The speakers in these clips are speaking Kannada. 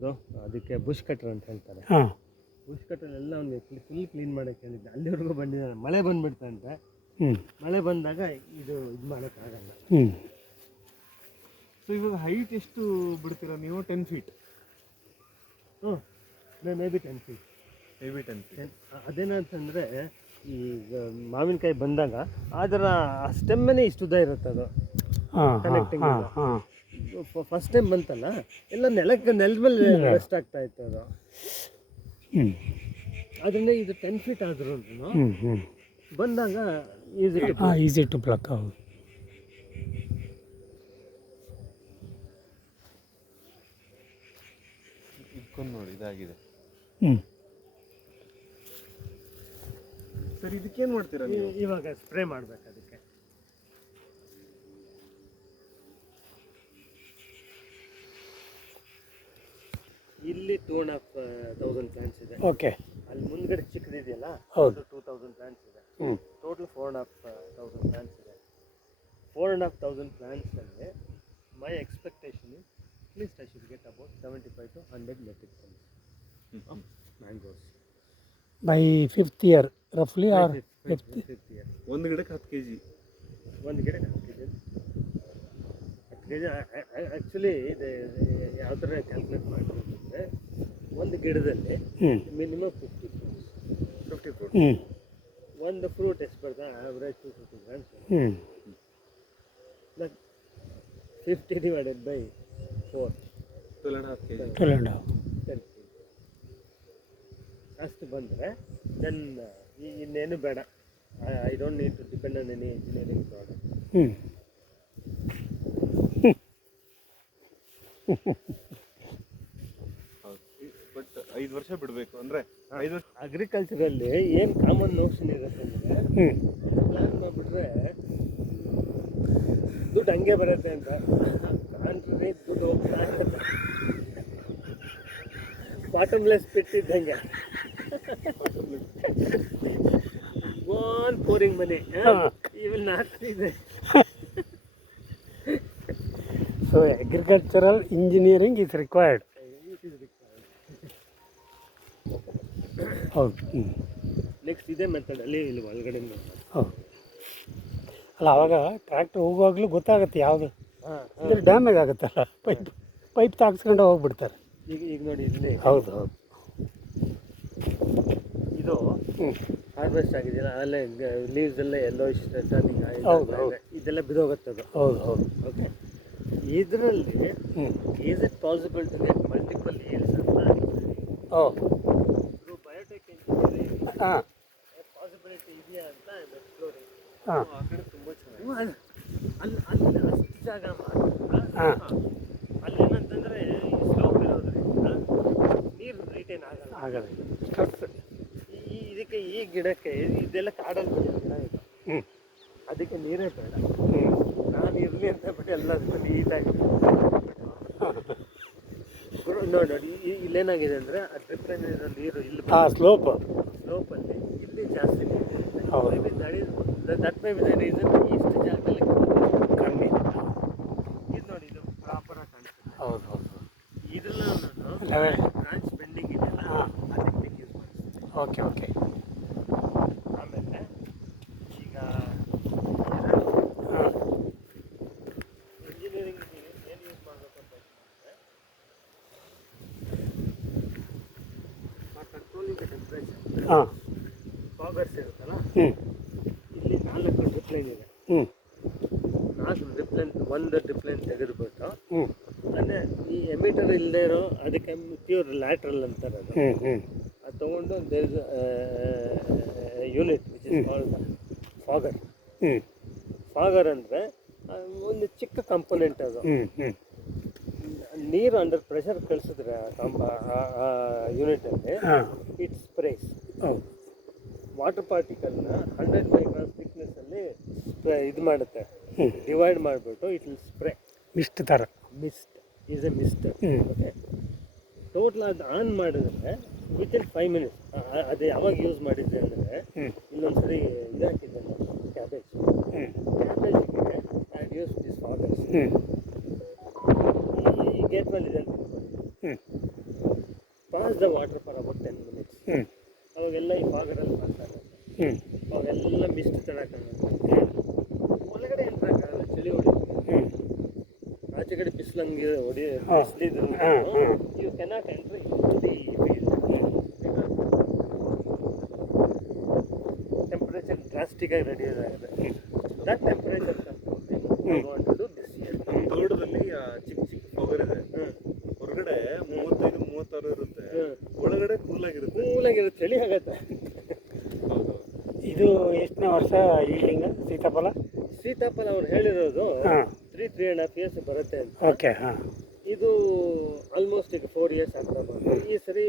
ಅದು ಅದಕ್ಕೆ ಬುಷ್ ಕಟ್ರ್ ಅಂತ ಹೇಳ್ತಾರೆ. ಹಾಂ ಬುಷ್ ಕಟ್ರಲ್ಲಿ ಎಲ್ಲ ಅವನಿಗೆ ಫುಲ್ ಕ್ಲೀನ್ ಮಾಡೋಕ್ಕೆ ಹೇಳಿದ್ದೆ. ಅಲ್ಲಿವರೆಗೂ ಬಂದಿದ್ದಾನೆ. ಮಳೆ ಬಂದುಬಿಡ್ತಂತೆ. ಮಳೆ ಬಂದಾಗ ಇದು ಮಾಡೋಕ್ಕಾಗಲ್ಲ. ಸೊ ಇವಾಗ ಹೈಟ್ ಎಷ್ಟು ಬಿಡ್ತೀರಾ ನೀವು? 10 feet? Maybe 10 feet. Maybe 10 feet. ಅದೇನಂತಂದರೆ ಈಗ ಮಾವಿನಕಾಯಿ ಬಂದಾಗ ಅದರ ಸ್ಟೆಮ್ಮನೇ ಇಷ್ಟು ಉದ್ದ ಇರುತ್ತೆ. ಅದು ಕನೆಕ್ಟಿಂಗ್ ಫಸ್ಟ್ ಟೈಮ್ ಬಂತಲ್ಲ ಎಲ್ಲ ನೆಲದ ಮೇಲೆ ರೆಸ್ಟ್ ಆಗ್ತಾ ಇತ್ತು ಅದು. ಅದರಿಂದ ಇದು 10 ಫೀಟ್ ಆದ್ರೂ ಬಂದಾಗ ಈಸಿ ಟು ಪ್ಲಕ್. ಹೌದು. ಇಟ್ಕೊಂಡು ನೋಡಿ ಇದಾಗಿದೆ. ಸರ್ ಇದಕ್ಕೇನು ಮಾಡ್ತೀರಾ ನೀವು? ಇವಾಗ ಸ್ಪ್ರೇ ಮಾಡ್ಬೇಕು ಅದಕ್ಕೆ. ಇಲ್ಲಿ 2,500 ಪ್ಲಾಂಟ್ಸ್ ಇದೆ. ಓಕೆ. ಅಲ್ಲಿ ಮುಂದ್ಗಡೆ ಚಿಕ್ಕದಿದೆಯಲ್ಲ, ಹೌದು, 2,000 ಪ್ಲಾಂಟ್ಸ್ ಇದೆ. ಟೋಟಲ್ 4,500 ಪ್ಲಾಂಟ್ಸ್ ಇದೆ. 4,500 ಪ್ಲಾಂಟ್ಸ್ ಅಲ್ಲಿ my expectation is at least I should get about 75 to 100 metric tons of mangoes by 5th year roughly, or 5th year. ಒಂದು ಗಿಡಕ್ಕೆ 10 kg. ಒಂದು ಗಿಡಕ್ಕೆ 10 kg. 10 kg ಆ್ಯಕ್ಚುಲಿ ಇದು ಯಾವ ಥರ ಕ್ಯಾಲ್ಕುಲೇಟ್ ಮಾಡಿದ್ರೆ ಒಂದು ಗಿಡದಲ್ಲಿ ಮಿನಿಮಮ್ 50 fruits. ಒಂದು ಫ್ರೂಟ್ ಎಷ್ಟು ಬರ್ತದೆ? Average 250 grams. 50 divided by 4, 12.5 kg. 12.5. 10 kg ಅಷ್ಟು ಬಂದರೆ ದೆನ್ ಇನ್ನೇನು ಬೇಡ. I don't need to depend on any engineering product. But 5 ವರ್ಷ ಬಿಡಬೇಕು ಅಂದರೆ 5 ವರ್ಷ. ಅಗ್ರಿಕಲ್ಚರಲ್ಲಿ ಏನು ಕಾಮನ್ ನೋಷನ್ ಇರುತ್ತೆ ಅಂದರೆ ಪ್ಲಾನ್ ಮಾಡಿಬಿಟ್ರೆ ದುಡ್ಡು ಹಂಗೆ ಬರುತ್ತೆ ಅಂತ. ಕಾಂಟ್ರಿ ದುಡ್ಡು ಹೋಗ್ತಾ ಇರುತ್ತೆ. ಬಾಟಮ್ಲೆಸ್ ಪಿಟ್ ಇದ್ದಂಗೆ. pouring money. You will not see that. So agricultural engineering is required. It is required. ಹೌದು. ನೆಕ್ಸ್ಟ್ ಇದೇ ಮೆಥಡಲ್ಲಿ ಇಲ್ಲಿ ಒಳಗಡೆ ಹೌದು. ಅಲ್ಲ ಆವಾಗ ಟ್ರ್ಯಾಕ್ಟರ್ ಹೋಗುವಾಗಲೂ ಗೊತ್ತಾಗುತ್ತೆ ಯಾವುದು ಅಂದರೆ ಡ್ಯಾಮೇಜ್ ಆಗುತ್ತಲ್ಲ, ಪೈಪ್ ತಾಗಿಸ್ಕೊಂಡು ಹೋಗ್ಬಿಡ್ತಾರೆ. ಈಗ ನೋಡಿ ಇಲ್ಲಿ. ಹೌದು ಹೌದು. ಇದು ಹಾರ್ವೆಸ್ಟ್ ಆಗಿದೆಯಲ್ಲ, ಅಲ್ಲೇ ಲೀವ್ಸ್ ಎಲ್ಲ ಎಲ್ಲೋ ಟರ್ನಿಂಗ್ ಇದೆಲ್ಲ ಬಿದೋಗುತ್ತದು. ಹೌದು ಹೌದು. ಓಕೆ, ಇದರಲ್ಲಿ is it possible to get multiple yields ಅಂತ ಥ್ರೂ ಬಯೋಟೆಕ್ ಇಂಜಿನಿಯರಿಂಗ್ ಪಾಸಿಬಿಲಿಟಿ ಇದೆಯಾ ಅಂತ ಎಕ್ಸ್ಪ್ಲೋರಿಂಗ್. ಆ ಕಡೆ ತುಂಬ ಚೆನ್ನಾಗಿ ಅಲ್ಲಿ ಅಷ್ಟು ಜಾಗ ಅಲ್ಲೇನಂತಂದರೆ ಸ್ಲೋಪ್ ಇರೋದ್ರಿಂದ ನೀರು ರಿಟೈನ್ ಆಗಲ್ಲ. ಇದಕ್ಕೆ ಈ ಗಿಡಕ್ಕೆ ಇದೆಲ್ಲ ಕಾಡಲ್ಲಿ ಬೆಳೆಯೋ ಗಿಡ ಇದು. ಅದಕ್ಕೆ ನೀರೇ ಬೇಡ. ನಾನು ಇರಲಿ ಅಂತ ಬಿಟ್ಟು ಎಲ್ಲ ನೀಟಾಗಿ ನೋಡಿ. ಇಲ್ಲೇನಾಗಿದೆ ಅಂದರೆ ಆ ಡ್ರಿಪ್ ಲೈನ್ ಇರೋ ನೀರು ಇಲ್ಲಿ ಸ್ಲೋಪಲ್ಲಿ ಇಲ್ಲಿ ಜಾಸ್ತಿ ನೀರು that may be the reason ಇಷ್ಟು ಜಾಗದಲ್ಲಿ ಕಮ್ಮಿ. ಇದು ನೋಡಿ, ಇದು ಪ್ರಾಪರಾಗಿ ಕಾಣಿಸುತ್ತೆ. ಹೌದು ಹೌದು. ಇದೆಲ್ಲ ಬ್ರಾಂಚ್ ಬೆಂಡಿಂಗ್ ಇದೆಯಲ್ಲ, ಆ ಟೆಕ್ನಿಕ್ ಯೂಸ್ ಮಾಡಿಸ್ತೀನಿ. Okay okay. ಆಮೇಲೆ ಈಗ ಇಂಜಿನಿಯರಿಂಗ್ ಏನು ಯೂಸ್ ಮಾಡಬೇಕು ಅಂತ ಕಂಟ್ರೋಲಿಂಗ್ ದ ಟೆಂಪ್ರೇಚರ್. ಫಾಗರ್ಸ್ ಇರುತ್ತಲ್ಲ, ಇಲ್ಲಿ 4 ಡ್ರಿಪ್ ಲೈನ್ ಇದೆ. 4 ಡ್ರಿಪ್ ಲೈನ್, ಒಂದು ಡ್ರಿಪ್ ಲೈನ್ ತೆಗೆದುಬಿಟ್ಟು ಅಂದರೆ ಈ ಎಮಿಟರ್ ಇಲ್ಲದೆ ಇರೋ ಅದಕ್ಕೆ ಪ್ಯೂರ್ ಲ್ಯಾಟ್ರಲ್ ಅಂತಾರೆ. ಅದು ತೊಗೊಂಡು there is unit which is called fogger. Fogger ಅಂದರೆ ಒಂದು ಚಿಕ್ಕ ಕಂಪೋನೆಂಟ್. ಅದು ನೀರು ಅಂಡರ್ ಪ್ರೆಷರ್ ಕಳಿಸಿದ್ರೆ ಆ ಯೂನಿಟಲ್ಲಿ ಇಟ್ ಸ್ಪ್ರೇಸ್. ವಾಟರ್ ಪಾರ್ಟಿಕಲ್ನ 100 microns ಥಿಕ್ನೆಸ್ಸಲ್ಲಿ ಇದು ಮಾಡುತ್ತೆ, ಡಿವೈಡ್ ಮಾಡಿಬಿಟ್ಟು ಇಟ್ ವಿಲ್ ಸ್ಪ್ರೇ. ಮಿಸ್ಟ್ ಥರ. Mist is A mist. Okay, total ಅದು ಆನ್ ಮಾಡಿದ್ರೆ ವಿತಿನ್ 5 minutes. ಅದು ಯಾವಾಗ ಯೂಸ್ ಮಾಡಿದ್ದೆ ಅಂದರೆ ಇನ್ನೊಂದು ಸರಿ ಇದು ಹಾಕಿದ್ದೆ ನಾನು, ಕ್ಯಾಬೇಜಿಗೆ ಐ ಯೂಸ್ ದಿಸ್ ಫಾಗರ್ಸ್. ಈ ಗೇಟ್ ಮೇಲೆ ಇದೆ pass the water for about 10 minutes. ಹ್ಞೂ ಅವಾಗೆಲ್ಲ ಈ ಫಾಗರಲ್ಲಿ ಬರ್ತಾ ಇರುತ್ತೆ. ಹ್ಞೂ ಅವಾಗೆಲ್ಲ ಮಿಸ್ಟ್ ಥರ ಕಾಣುತ್ತೆ. ಒಳಗಡೆ ಎಂಟ್ರಾಗಲ್ಲ, ಚಳಿ ಹೊಡಿಯುತ್ತೆ. ಹ್ಞೂ ಆಚೆ ಕಡೆ ಬಿಸಿಲಂಗೆ ಹಾ. ಬಿಸಿಲಿದ್ರು ಹಾ, ಹಾ. You cannot entry the field. Temperature drastic ಆಗಿ ರೆಡ್ಯೂಸ್ ಆಗಿದೆ. That temperature to this year. ನಮ್ಮ ತೋಟದಲ್ಲಿ ಚಿಕ್ಕ ಚಿಕ್ಕ ಫಾಗರ್ ಇದೆ. ಹೊರಗಡೆ 35-36 ಇರುತ್ತೆ, ಒಳಗಡೆ ಕೂಲಾಗಿರುತ್ತೆ. ಕೂಲಾಗಿರುತ್ತೆ, ಚಳಿ ಆಗತ್ತೆ. ಹೌದು. ಇದು ಎಷ್ಟನೇ ವರ್ಷ ಈಲ್ಡಿಂಗ್ ಸೀತಾಫಲ? ಸೀತಾಫಲ ಅವ್ರು ಹೇಳಿರೋದು ಹಾಂ 3.5 years ಬರುತ್ತೆ ಅಂತ. ಓಕೆ ಹಾಂ ಇದು ಆಲ್ಮೋಸ್ಟ್ ಈಗ 4 years ಆಗ್ತಾ ಬಂತು. ಈ ಸರಿ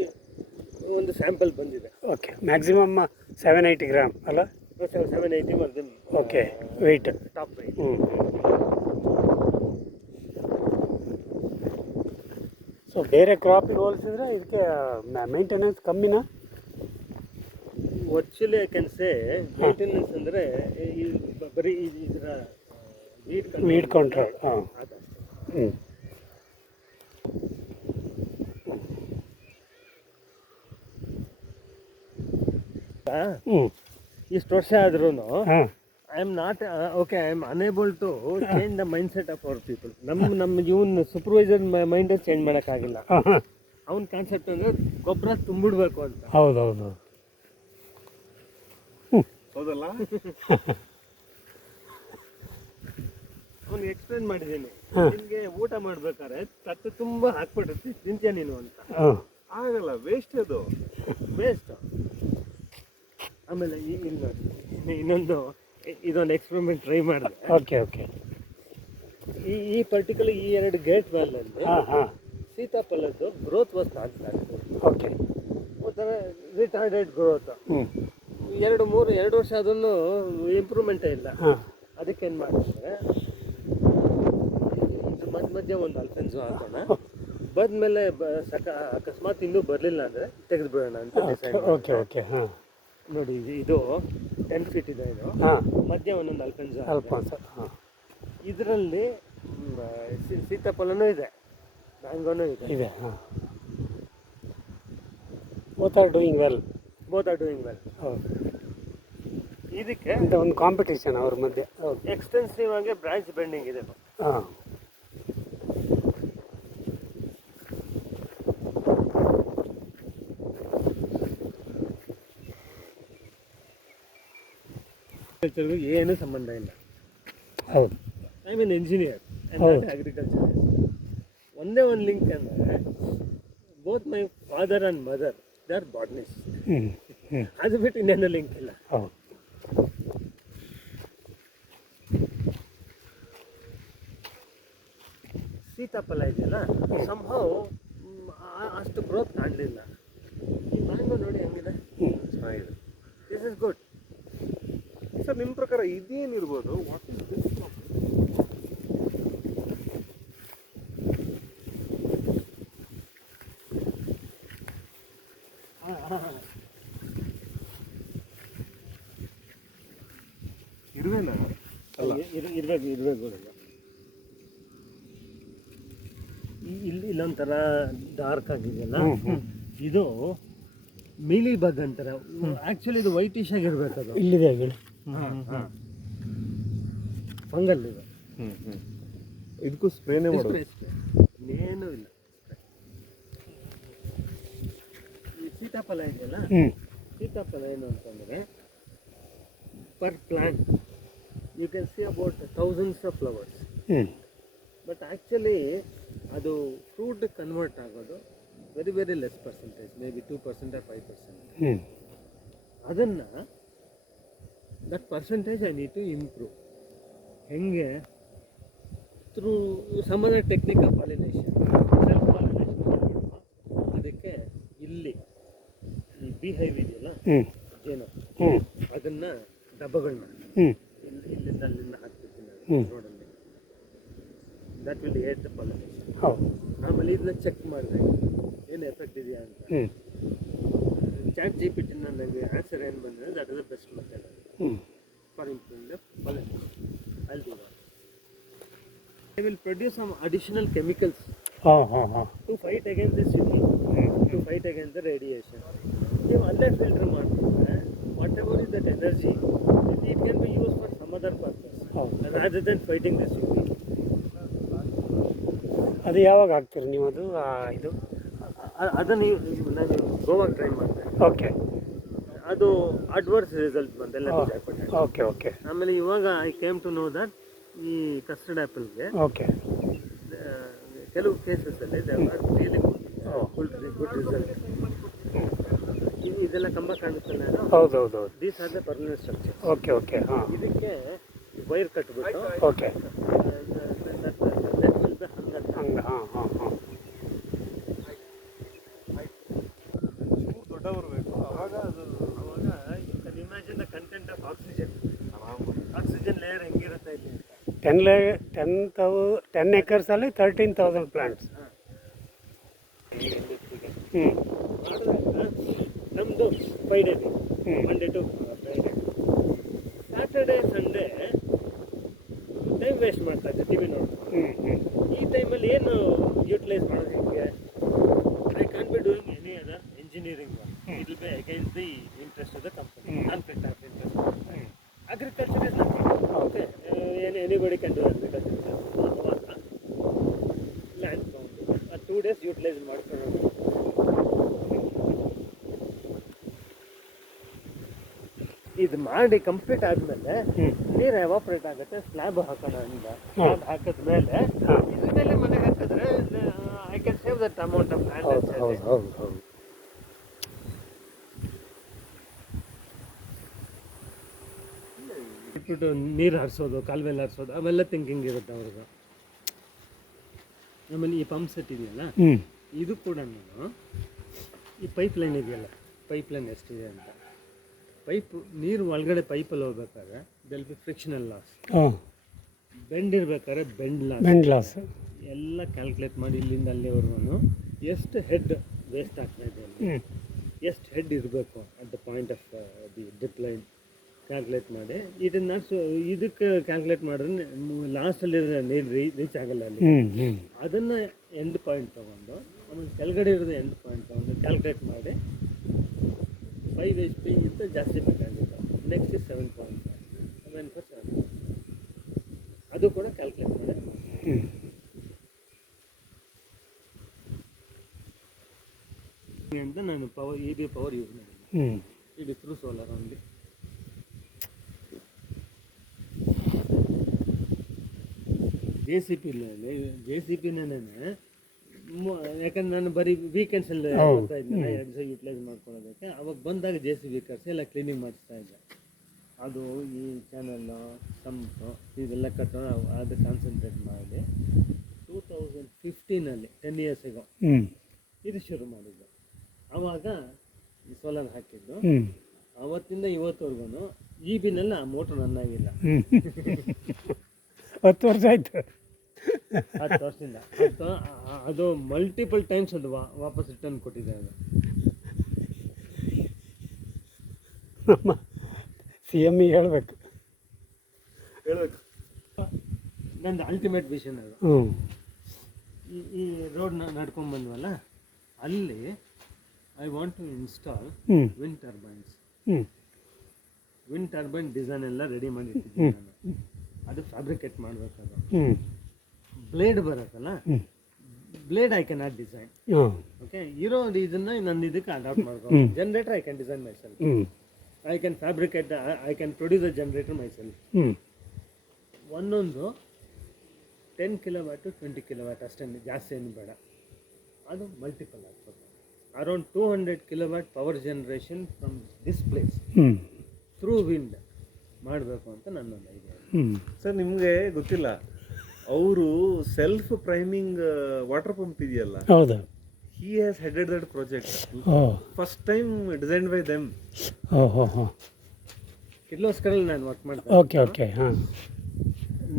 ಒಂದು ಸ್ಯಾಂಪಲ್ ಬಂದಿದೆ. ಓಕೆ ಮ್ಯಾಕ್ಸಿಮಮ್ 780 ಗ್ರಾಮ್ ಅಲ್ಲ? 780 ವರ್ದು ಓಕೆ ವೆಯ್ಟ್. Top weight. ಹ್ಞೂ ಸೊ ಬೇರೆ ಕ್ರಾಪಿಗೆ ಹೋಲಿಸಿದ್ರೆ ಇದಕ್ಕೆ ಮೇಂಟೆನೆನ್ಸ್ ಕಮ್ಮಿನಾ? Virtually I can say maintenance ಅಂದರೆ ಬರೀ ಇದರ ವೀಡ್ ಕಂಟ್ರೋಲ್. ಹಾಂ ಹ್ಞೂ ಹ್ಞೂ ಇಷ್ಟು ವರ್ಷ ಆದ್ರೂ ಹಾಂ I am not okay, I am unable to change the mindset of our people. ನಮ್ಮ ಇವನ್ ಸೂಪರ್ವೈಸರ್ ಮೈಂಡೇ ಚೇಂಜ್ ಮಾಡೋಕ್ಕಾಗಿಲ್ಲ. ಹಾಂ ಹಾಂ ಅವ್ನ ಕಾನ್ಸೆಪ್ಟ್ ಅಂದರೆ ಗೊಬ್ಬರ ತುಂಬಿಡ್ಬೇಕು ಅಂತ. ಹೌದೌದು. ಹೌದಲ್ಲ? ಅವ್ನಿಗೆ ಎಕ್ಸ್ಪ್ಲೇನ್ ಮಾಡಿದ್ದೀನಿ, ಹಾಂ. ನಿಮಗೆ ಊಟ ಮಾಡ್ಬೇಕಾದ್ರೆ ತಟ್ಟೆ ತುಂಬ ಹಾಕ್ಬಿಟ್ಟಿರ್ತಿ, ತಿಂತೀಯ ನೀನು ಅಂತ. ಹಾಂ ಆಗಲ್ಲ, ವೇಸ್ಟ್ ಅದು. ವೇಸ್ಟ್. ಆಮೇಲೆ ಇನ್ನೊಂದು ಇದೊಂದು ಎಕ್ಸ್ಪೆರಿಮೆಂಟ್ ಟ್ರೈ ಮಾಡಿದೆ. ಓಕೆ ಓಕೆ ಈ ಪರ್ಟಿಕ್ಯುಲರ್ ಈ 2 ಗೇಟ್ ವ್ಯಾಲಲ್ಲಿ ಹಾಂ ಹಾಂ ಸೀತಾಫಲದ್ದು growth was not bad. Okay ಒಂಥರ ರಿಟಾರ್ಡೆಡ್ ಗ್ರೋತ್. ಹ್ಞೂ 2 ವರ್ಷ ಅದನ್ನು ಇಂಪ್ರೂವ್ಮೆಂಟೇ ಇಲ್ಲ. ಹಾಂ ಅದಕ್ಕೆ ಏನು ಮಾಡಿದ್ರೆ ಮಧ್ಯ ಒಂದು ಅಲ್ಫೆನ್ಸೋ ಹಾಕೋಣ, ಬಂದಮೇಲೆ ಅಕಸ್ಮಾತ್ ಇನ್ನೂ ಬರಲಿಲ್ಲ ಅಂದರೆ ತೆಗೆದುಬಿಡೋಣ ಅಂತ ಡಿಸೈಡ್. ಓಕೆ ಓಕೆ ಹಾಂ ನೋಡಿ ಇದು 10 feet ಇದೆ. ಇದು ಹಾಂ ಮಧ್ಯ ಒಂದೊಂದು ಅಲ್ಫೆನ್ಸೋ. ಅಲ್ಫಾನ್ಸೋ ಹಾಂ ಇದರಲ್ಲಿ ಸೀತಾಫಲನೂ ಇದೆ, ಮ್ಯಾಂಗೋನೂ ಇದೆ. ಇದೆ ಹಾಂ. Both are doing well. Both are doing well. ಹೌದು. ಇದಕ್ಕೆ ಅಂತ ಒಂದು ಕಾಂಪಿಟೇಷನ್ ಅವ್ರ ಮಧ್ಯೆ. ಹೌದು. ಎಕ್ಸ್ಟೆನ್ಸಿವ್ ಆಗಿ ಬ್ರಾಂಚ್ ಬೆಂಡಿಂಗ್ ಇದೆ. ಹಾಂ ಏನು ಸಂಬಂಧ ಇಲ್ಲ. ಹೌದು. ಐ ಮೀನ್ ಇಂಜಿನಿಯರ್ ಹೌದು. ಅಗ್ರಿಕಲ್ಚರ್. ಒಂದೇ ಒಂದು ಲಿಂಕ್ ಅಂದರೆ both my father and mother they are botanist. ಹ್ಞೂ ಹ್ಞೂ ಅದು ಬಿಟ್ಟು ಇನ್ನೇನು ಲಿಂಕ್ ಇಲ್ಲ. ಹೌದು. ಸೀತಾಫಲ ಇದೆಯಲ್ಲ, ಸಂಭವ ಅಷ್ಟು ಗ್ರೋತ್ ಕಾಣಲಿಲ್ಲ. ಈ ಮ್ಯಾಂಗೋ ನೋಡಿ ಹಂಗಿದೆ, ಚೆನ್ನಾಗಿದೆ. This is good. ಸರ್, ನಿಮ್ಮ ಪ್ರಕಾರ ಇದೇನಿರ್ಬೋದು? What is this? ಇರುವೆನಾ? ಅಲ್ಲ, ಇರಬೇಕು. ಇಲ್ಲೊಂಥರ ಡಾರ್ಕ್ ಆಗಿದೆಯಲ್ಲ, ಇದು ಮೀಲಿ ಬಗ್ ಅಂತಾರೆ. ಆ್ಯಕ್ಚುಲಿ ಇದು ವೈಟಿಶ್ ಆಗಿರ್ಬೇಕು. ಅದು ಇಲ್ಲಿದೆ ಗಿಡ. ಫಂಗಲ್ ಇದು. ಇದಕ್ಕೂ ಸ್ಪ್ರೇನೇ ಮಾಡೋದು? ಏನೂ ಇಲ್ಲ. ಈ ಸೀತಾಫಲ ಇದೆಯಲ್ಲ, ಹ್ಞೂ ಸೀತಾಫಲ ಏನು ಅಂತಂದರೆ per plant you can see about thousands of flowers. ಹ್ಞೂ ಬಟ್ ಆ್ಯಕ್ಚುಲಿ ಅದು ಫ್ರೂಟ್ ಕನ್ವರ್ಟ್ ಆಗೋದು very very less percentage, maybe 2% or 5%. ಹ್ಞೂ ಅದನ್ನು that percentage I need to improve. ಹೆಂಗೆ? Through some other technique of pollination, self pollination. ಅದಕ್ಕೆ ಇಲ್ಲಿ ಈ ಬಿ ಹೈವ್ ಇದೆಯಲ್ಲ, ಹ್ಞೂ ಜೇನು, ಹ್ಞೂ ಅದನ್ನು ಡಬ್ಬಗಳನ್ನ ಹ್ಞೂ ಇಲ್ಲಿಂದ ಅಲ್ಲಿಂದ ಹಾಕ್ಬಿಡ್ತೀನಿ ಹ್ಮ್. ರೋಡಲ್ಲಿ. That will aid the pollination. ಹೌದು. ಆಮೇಲೆ ಇದನ್ನ ಚೆಕ್ ಮಾಡಿದೆ ಏನು ಎಫೆಕ್ಟ್ ಇದೆಯಾ ಅಂತ. ಹ್ಞೂ ಚಾಟ್ GPT ನನಗೆ ಆನ್ಸರ್ ಏನು ಬಂದರೆ that is the best method ಹ್ಞೂ for improving the pollination. I'll do that. I will produce some additional chemicals ಹಾಂ ಹಾಂ ಹಾಂ to fight against this disease, to fight against the radiation. ನೀವು ಅಲ್ಲೇ ಫಿಲ್ಟರ್ ಮಾಡಿದ್ರೆ whatever is that energy it can be use for some other purpose ಹೌದು. Rather than fighting this you. ಅದು ಯಾವಾಗ ಹಾಕ್ತೀರಿ ನೀವು ಅದು ಇದು? ಅದನ್ನು ನಾನು ಗೋವಾಗ ಟ್ರೈ ಮಾಡಿದೆ. ಓಕೆ ಅದು ಅಡ್ವರ್ಸ್ ರಿಸಲ್ಟ್ ಬಂದೆಲ್ಲ ಬೀಜಾಪಟ್ಟೆ. ಓಕೆ ಓಕೆ ಆಮೇಲೆ ಇವಾಗ I came to know that ಈ ಕಸ್ಟರ್ಡ್ ಆ್ಯಪಲ್ಗೆ ಓಕೆ ಕೆಲವು ಕೇಸಸಲ್ಲಿ ರಿಯಲಿ ಗುಡ್ ರಿಸಲ್ಟ್. ಇದೆಲ್ಲ ಕಂಬ ಕಾಣುತ್ತಲ್ಲ, ಹೌದು ಹೌದು ಹೌದು. These are the permanent structure. Okay okay ಹಾಂ ಇದಕ್ಕೆ ವೈರ್ ಕಟ್ಬಿಟ್ಟು ಓಕೆ ಹಂಗೆ ಹಾಂ ಹಾಂ ಹಾಂ. ದೊಡ್ಡ ಬರಬೇಕು ಅವಾಗ ಅದು you can imagine the content of oxygen. Oxygen layer ಹೆಂಗಿರುತ್ತೆ ಇಲ್ಲಿ ಅಂತ. 10 ಎಕರ್ಸಲ್ಲಿ 13,000 ಪ್ಲಾಂಟ್ಸ್. ಹ್ಞೂ ನಮ್ಮದು 5 ಡೇ ಹ್ಞೂ Monday to Friday. Saturday Sunday time waste ಮಾಡ್ತಾ ಇದ್ದೆ ಟಿ ವಿ ನೋಡಿ. ಹ್ಞೂ ಹ್ಞೂ ಈ ಟೈಮಲ್ಲಿ ಏನು ಯೂಟಿಲೈಸ್ ಮಾಡೋದು ಹಿಂಗೆ? I can be doing any other engineering work. It will be against the interest of the company, conflict of interest. Agriculture is nothing. Okay, anybody can do agriculture. Land found 2 days utilize ಮಾಡ್ಕೊಂಡು ಇದು ಮಾಡಿ ಕಂಪ್ಲೀಟ್ ಆದಮೇಲೆ ನೀರು ಎವಾಪರೇಟ್ ಆಗುತ್ತೆ. ಸ್ಲ್ಯಾಬ್ ಹಾಕೋಣ ಅಂತ ಸ್ಲ್ಯಾಬ್ ಹಾಕಿದ್ಮೇಲೆ ಇದ್ರ ಮೇಲೆ ಮನೆ ಹಾಕಿದ್ರೆ I can save that amount of land. ಹೌದು ಹೌದು ಹೌದು ಹೌದು. ಇಟ್ಬಿಟ್ಟು ನೀರು ಹರಿಸೋದು, ಕಾಲುವೆಲ್ಲ ಹರಿಸೋದು ಅವೆಲ್ಲ ಥಿಂಕಿಂಗ್ ಇರುತ್ತೆ ಅವ್ರಿಗೆ. ಆಮೇಲೆ ಈ ಪಂಪ್ ಸೆಟ್ ಇದೆಯಲ್ಲ, ಹ್ಞೂ ಇದು ಕೂಡ ನಾನು ಈ ಪೈಪ್ ಲೈನ್ ಇದೆಯಲ್ಲ, ಪೈಪ್ ಲೈನ್ ಎಷ್ಟಿದೆ ಅಂತ, ಪೈಪ್ ನೀರು ಒಳಗಡೆ ಪೈಪಲ್ಲಿ ಹೋಗ್ಬೇಕಾದ್ರೆ ದೆಲ್ ಬಿ ಫ್ರಿಕ್ಷನಲ್ ಲಾಸ್. ಹಾಂ ಬೆಂಡ್ ಇರ್ಬೇಕಾದ್ರೆ ಬೆಂಡ್ ಲಾಸ್ ಬೆಂಡ್ ಲಾಸ್ ಎಲ್ಲ ಕ್ಯಾಲ್ಕುಲೇಟ್ ಮಾಡಿ ಇಲ್ಲಿಂದ ಅಲ್ಲಿವರೆಗೂ ಎಷ್ಟು ಹೆಡ್ ವೇಸ್ಟ್ ಆಗ್ತಾ ಇದೆ, ಹ್ಞೂ ಎಷ್ಟು ಹೆಡ್ ಇರಬೇಕು at the point of the drip line calculate ಮಾಡಿ ಇದನ್ನು ಇದಕ್ಕೆ ಕ್ಯಾಲ್ಕುಲೇಟ್ ಮಾಡಿದ್ರೆ ಲಾಸ್ಟಲ್ಲಿರೋ ನೀರು ರೀಚ್ ಆಗಲ್ಲ ಅಲ್ಲಿ. ಹ್ಞೂ ಹ್ಞೂ ಅದನ್ನು ಎಂಡ್ ಪಾಯಿಂಟ್ ತೊಗೊಂಡು ಆಮೇಲೆ ಕೆಳಗಡೆ ಇರೋದು ಎಂಡ್ ಪಾಯಿಂಟ್ ತೊಗೊಂಡು ಕ್ಯಾಲ್ಕುಲೇಟ್ ಮಾಡಿ 5 HP ಇಂತ ಜಾಸ್ತಿ ಬೇಕಾಗಿತ್ತು. ನೆಕ್ಸ್ಟ್ 7.5 7 ಅದು ಕೂಡ ಕ್ಯಾಲ್ಕುಲೇಟ್ ಮಾಡಿ ಹ್ಞೂ ಅಂತ ನಾನು ಪವರ್ EB ಪವರ್ ಯೂಸ್ ಮಾಡಿದ್ದೆ. ಹ್ಞೂ EB ಥ್ರೂ ಸೋಲಾರ್ ಓನ್ಲಿ. JCPನೇ ಯಾಕಂದ್ರೆ ನಾನು ಬರೀ ವೀಕೆಂಡ್ಸಲ್ಲಿ ಬರ್ತಾ ಇದ್ದೆ 2 ದಿವಸ ಯೂಟಿಲೈಸ್ ಮಾಡ್ಕೊಳ್ಳೋದಕ್ಕೆ. ಅವಾಗ ಬಂದಾಗ JCB ಕರ್ಸಿ ಎಲ್ಲ ಕ್ಲೀನಿಂಗ್ ಮಾಡಿಸ್ತಾ ಇದ್ದೆ. ಅದು ಈ ಚಾನಲ್ಲು ಸಂಪು ಇದೆಲ್ಲ ಕಟ್ಟೋಣ ಅದು ಕಾನ್ಸಂಟ್ರೇಟ್ ಮಾಡಿ 2015 10 years ago ಹ್ಞೂ ಇದು ಶುರು ಮಾಡಿದ್ದು. ಆವಾಗ ಈ ಸೋಲಾರ್ ಹಾಕಿದ್ದು. ಹ್ಞೂ ಅವತ್ತಿಂದ ಇವತ್ತವರೆಗೂ EBನಲ್ಲಿ ಆ ಮೋಟ್ರ್ ರನ್ ಆಗಿಲ್ಲ. 10 ವರ್ಷ ಆಯಿತು. 10 ವರ್ಷದಿಂದ ಅದು ಮಲ್ಟಿಪಲ್ ಟೈಮ್ಸ್ ಅದು ವಾಪಸ್ ರಿಟರ್ನ್ ಕೊಟ್ಟಿದೆ. ಅದು ನಮ್ಮ CM ಹೇಳ್ಬೇಕು ನಂದು ಅಲ್ಟಿಮೇಟ್ ವಿಷನ್ ಅದು. ಹ್ಞೂ ಈ ರೋಡ್ ನಡ್ಕೊಂಡು ಬಂದ್ವಲ್ಲ, ಅಲ್ಲಿ ಐ ವಾಂಟ್ ಟು ಇನ್ಸ್ಟಾಲ್ ಹ್ಞೂ ವಿಂಡ್ ಟರ್ಬೈನ್ಸ್. ಹ್ಞೂ ವಿಂಡ್ ಟರ್ಬೈನ್ ಡಿಸೈನ್ ಎಲ್ಲ ರೆಡಿ ಮಾಡಿರ್ತಿದ್ದೀನಿ ನಾನು. ಅದು ಫ್ಯಾಬ್ರಿಕೇಟ್ ಮಾಡಬೇಕದು. ಹ್ಞೂ ಬ್ಲೇಡ್ ಬರುತ್ತಲ್ಲ, blade I can not design. ಹಾಂ ಓಕೆ, ಇರೋ ಇದನ್ನ ನನ್ನ ಇದಕ್ಕೆ ಅಡಾಪ್ಟ್ ಮಾಡ್ಕೊಂಡು generator I can design myself. ಹ್ಞೂ I can fabricate, I can produce a generator myself. ಹ್ಞೂ ಒಂದೊಂದು 10 ಕಿಲೋವ್ಯಾಟು 20 ಕಿಲೋವ್ಯಾಟ್ ಅಷ್ಟೇ, ಜಾಸ್ತಿ ಏನು ಬೇಡ. ಅದು ಮಲ್ಟಿಪಲ್ ಆಗ್ತದೆ. Around 200 kilowatt power generation from this place ಹ್ಞೂ ಥ್ರೂ ವಿಂಡ್ ಮಾಡಬೇಕು ಅಂತ ನನ್ನೊಂದು ಐಡಿಯಾ. ಹ್ಞೂ ಸರ್ ನಿಮಗೆ ಗೊತ್ತಿಲ್ಲ, ಅವರು ಸೆಲ್ಫ್ ಪ್ರೈಮಿಂಗ್ ವಾಟರ್ ಪಂಪ್ ಇದೆಯಲ್ಲ, ಹೌದಾ? he has headed that project. O First time designed by them. ಓ ಹೋ ಹೋ ಕಿರ್ಲೋಸ್ಕರಲ್ಲಿ ನಾನು ವರ್ಕ್ ಮಾಡ್ತೀನಿ. ಓಕೆ ಓಕೆ ಹಾಂ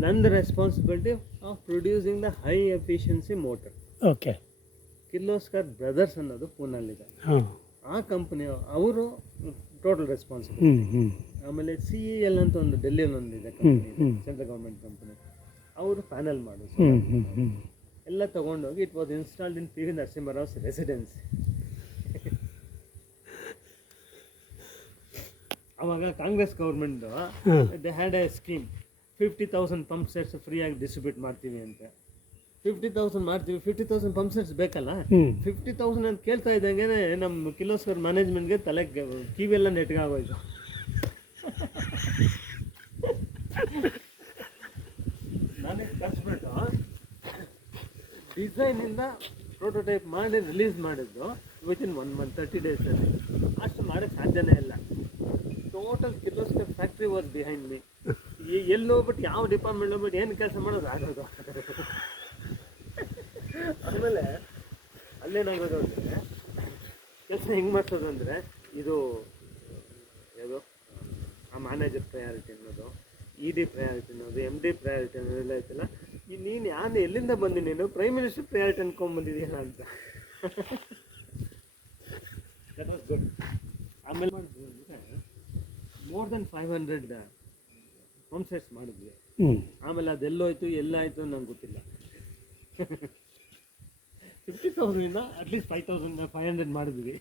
ನಂದು responsibility of producing the high efficiency motor. Okay Kirloskar brothers ಅನ್ನೋದು ಪೂನಲ್ಲಿದೆ. ಹಾಂ ಆ ಕಂಪ್ನಿ ಅವರು ಟೋಟಲ್ ರೆಸ್ಪಾನ್ಸಿಬಿಲಿಟಿ. ಹ್ಞೂ ಹ್ಞೂ ಆಮೇಲೆ CEL ಅಂತ ಒಂದು ಡೆಲ್ಲಿಯಲ್ಲಿ ಒಂದಿದೆ ಕಂಪ್ನಿ, ಸೆಂಟ್ರಲ್ ಗೌರ್ಮೆಂಟ್ ಕಂಪ್ನಿ. ಅವರು ಪ್ಯಾನಲ್ ಮಾಡೋದು ಹ್ಞೂ ಹ್ಞೂ ಹ್ಞೂ ಎಲ್ಲ ತೊಗೊಂಡೋಗಿ it was installed in PV ನರಸಿಂಹರಾವ್ಸ್ residency. ಅವಾಗ ಕಾಂಗ್ರೆಸ್ ಗೌರ್ಮೆಂಟ್ ಹಾಂ they had A scheme 50,000 pump sets ಫ್ರೀಯಾಗಿ ಡಿಸ್ಟ್ರಿಬ್ಯೂಟ್ ಮಾಡ್ತೀವಿ ಅಂತ. 50,000 ಮಾಡ್ತೀವಿ, 50,000 ಪಂಪ್ ಸೆಟ್ಸ್ ಬೇಕಲ್ಲ. ಹ್ಞೂ 50,000 ಅಂತ ಕೇಳ್ತಾ ಇದ್ದಂಗೆ ನಮ್ಮ ಕಿರ್ಲೋಸ್ಕರ್ ಮ್ಯಾನೇಜ್ಮೆಂಟ್ಗೆ ತಲೆಗೆ ಕಿವಿಯೆಲ್ಲ ನೆಟ್ಗಾಗೋಯ್ತು. ನನಗೆ ಕಳಿಸ್ಬಿಟ್ಟು ಡಿಸೈನಿಂದ ಪ್ರೋಟೋಟೈಪ್ ಮಾಡಿ ರಿಲೀಸ್ ಮಾಡಿದ್ದು ವಿತಿನ್ 1 ಮಂತ್ 30 ಡೇಸಲ್ಲಿ. ಅಷ್ಟು ಮಾಡೋಕ್ಕೆ ಸಾಧ್ಯನೇ ಇಲ್ಲ. Total Kirloskar factory was behind me. ಎಲ್ಲಿ ಹೋಗ್ಬಿಟ್ಟು ಯಾವ ಡಿಪಾರ್ಟ್ಮೆಂಟ್ ಹೋಗ್ಬಿಟ್ಟು ಏನು ಕೆಲಸ ಮಾಡೋದು ಆಗೋದು. ಆಮೇಲೆ ಅಲ್ಲೇನಾಗೋದು ಅಂದರೆ ಕೆಲಸ ಹೆಂಗೆ ಮಾಡ್ಸೋದು ಅಂದರೆ ಇದು ಯಾವುದು ಆ ಮ್ಯಾನೇಜರ್ ಪ್ರಯಾರಿಟಿ ಅನ್ನೋದು, ED ಪ್ರಯಾರಿಟಿ ಅನ್ನೋದು, MD ಪ್ರಯಾರಿಟಿ ಅನ್ನೋದೆಲ್ಲ ಐತಲ್ಲ. ನೀನು ಯಾರು ಎಲ್ಲಿಂದ ಬಂದು ನೀನು ಪ್ರೈಮ್ ಮಿನಿಸ್ಟರ್ ಪ್ರಯಾರಿಟಿ ಅನ್ಕೊಂಡ್ಬಂದಿದ್ದೀನ ಅಂತ. That was good. ಆಮೇಲೆ ಮಾಡಿದ್ವಿ ಅಂದರೆ ಮೋರ್ ದೆನ್ 500 ಪಂಪ್ ಸೆಟ್ಸ್ ಮಾಡಿದ್ವಿ. ಹ್ಞೂ ಆಮೇಲೆ ಅದೆಲ್ಲೋಯ್ತು ಎಲ್ಲಾಯಿತು ನಂಗೆ ಗೊತ್ತಿಲ್ಲ. 50,000 ಅಟ್ಲೀಸ್ಟ್ 5,500 ಮಾಡಿದ್ವಿ.